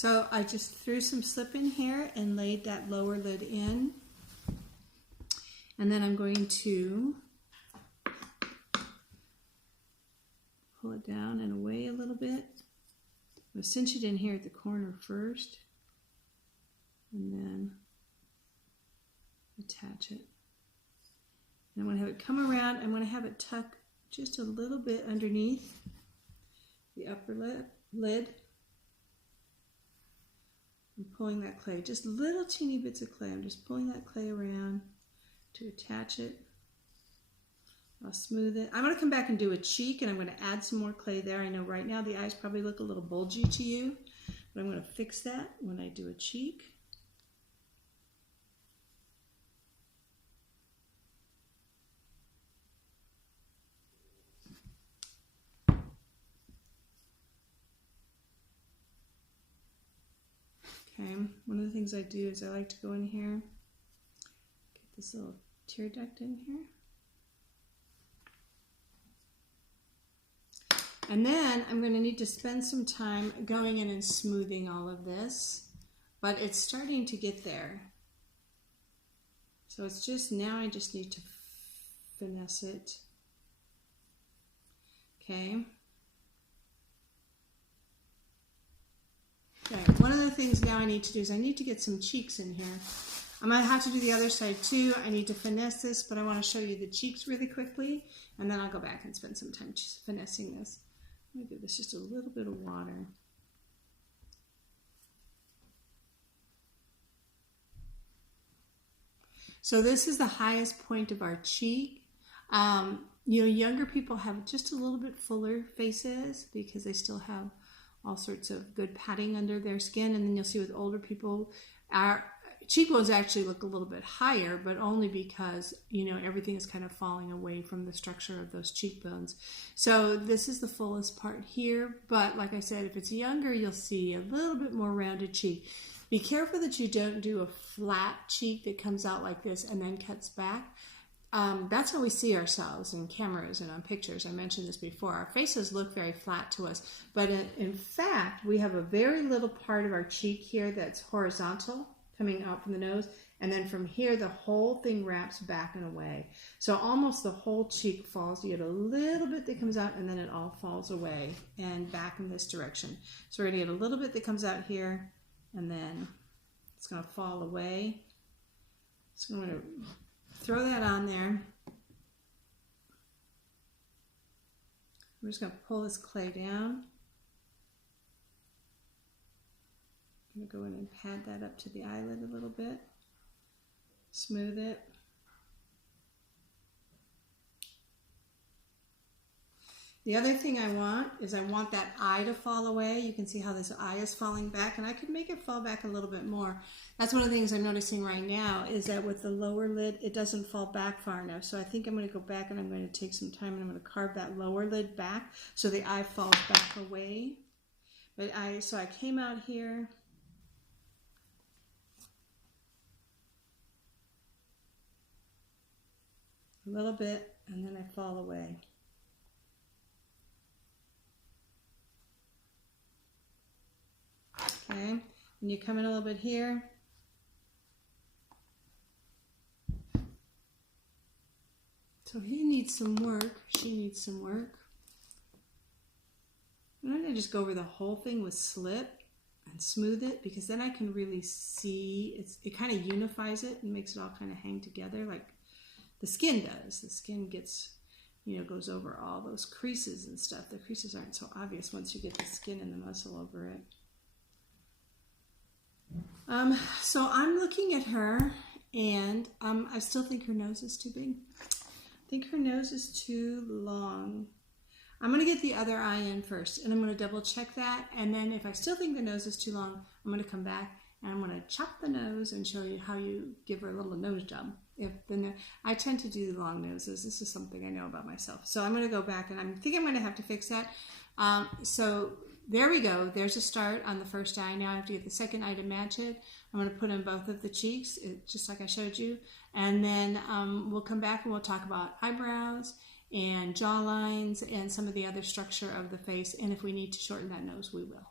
So I just threw some slip in here and laid that lower lid in. And then I'm going to pull it down and away a little bit. I'm going to cinch it in here at the corner first. And then attach it. And I'm going to have it come around. I'm going to have it tuck just a little bit underneath the upper lid. I'm pulling that clay, just little teeny bits of clay. I'm just pulling that clay around to attach it. I'll smooth it. I'm going to come back and do a cheek, and I'm going to add some more clay there. I know right now the eyes probably look a little bulgy to you, but I'm going to fix that when I do a cheek. Okay, one of the things I do is I like to go in here, get this little tear duct in here. And then I'm going to need to spend some time going in and smoothing all of this, but it's starting to get there. So it's just, now I just need to finesse it. Okay. Okay, one of the things now I need to do is I need to get some cheeks in here. I'm going to have to do the other side too. I need to finesse this, but I want to show you the cheeks really quickly, and then I'll go back and spend some time just finessing this. I'm going to give this just a little bit of water. So this is the highest point of our cheek. You know, younger people have just a little bit fuller faces because they still have all sorts of good padding under their skin, and then you'll see with older people, our cheekbones actually look a little bit higher, but only because, you know, everything is kind of falling away from the structure of those cheekbones. So this is the fullest part here, but like I said, if it's younger, you'll see a little bit more rounded cheek. Be careful that you don't do a flat cheek that comes out like this and then cuts back. That's how we see ourselves in cameras and on pictures. I mentioned this before. Our faces look very flat to us, but in fact, we have a very little part of our cheek here that's horizontal, coming out from the nose, and then from here, the whole thing wraps back and away. So almost the whole cheek falls. You get a little bit that comes out, and then it all falls away and back in this direction. So we're gonna get a little bit that comes out here, and then it's gonna fall away. So I'm gonna throw that on there. We're just going to pull this clay down. I'm going to go in and pad that up to the eyelid a little bit. Smooth it. The other thing I want is I want that eye to fall away. You can see how this eye is falling back, and I could make it fall back a little bit more. That's one of the things I'm noticing right now, is that with the lower lid, it doesn't fall back far enough. So I think I'm going to go back and I'm going to take some time and I'm going to carve that lower lid back so the eye falls back away. But so I came out here. A little bit, and then I fall away. Okay, and you come in a little bit here. So he needs some work, she needs some work. I'm going to just go over the whole thing with slip and smooth it, because then I can really see, it kind of unifies it and makes it all kind of hang together like the skin does. The skin gets, you know, goes over all those creases and stuff. The creases aren't so obvious once you get the skin and the muscle over it. So I'm looking at her, and I still think her nose is too big. I think her nose is too long. I'm going to get the other eye in first, and I'm going to double check that, and then if I still think the nose is too long, I'm going to come back and I'm going to chop the nose and show you how you give her a little nose job. I tend to do long noses. This is something I know about myself. So I'm going to go back, and I think I'm going to have to fix that. So there we go. There's a start on the first eye. Now I have to get the second eye to match it. I'm going to put in both of the cheeks, just like I showed you. And then we'll come back and we'll talk about eyebrows and jaw lines and some of the other structure of the face. And if we need to shorten that nose, we will.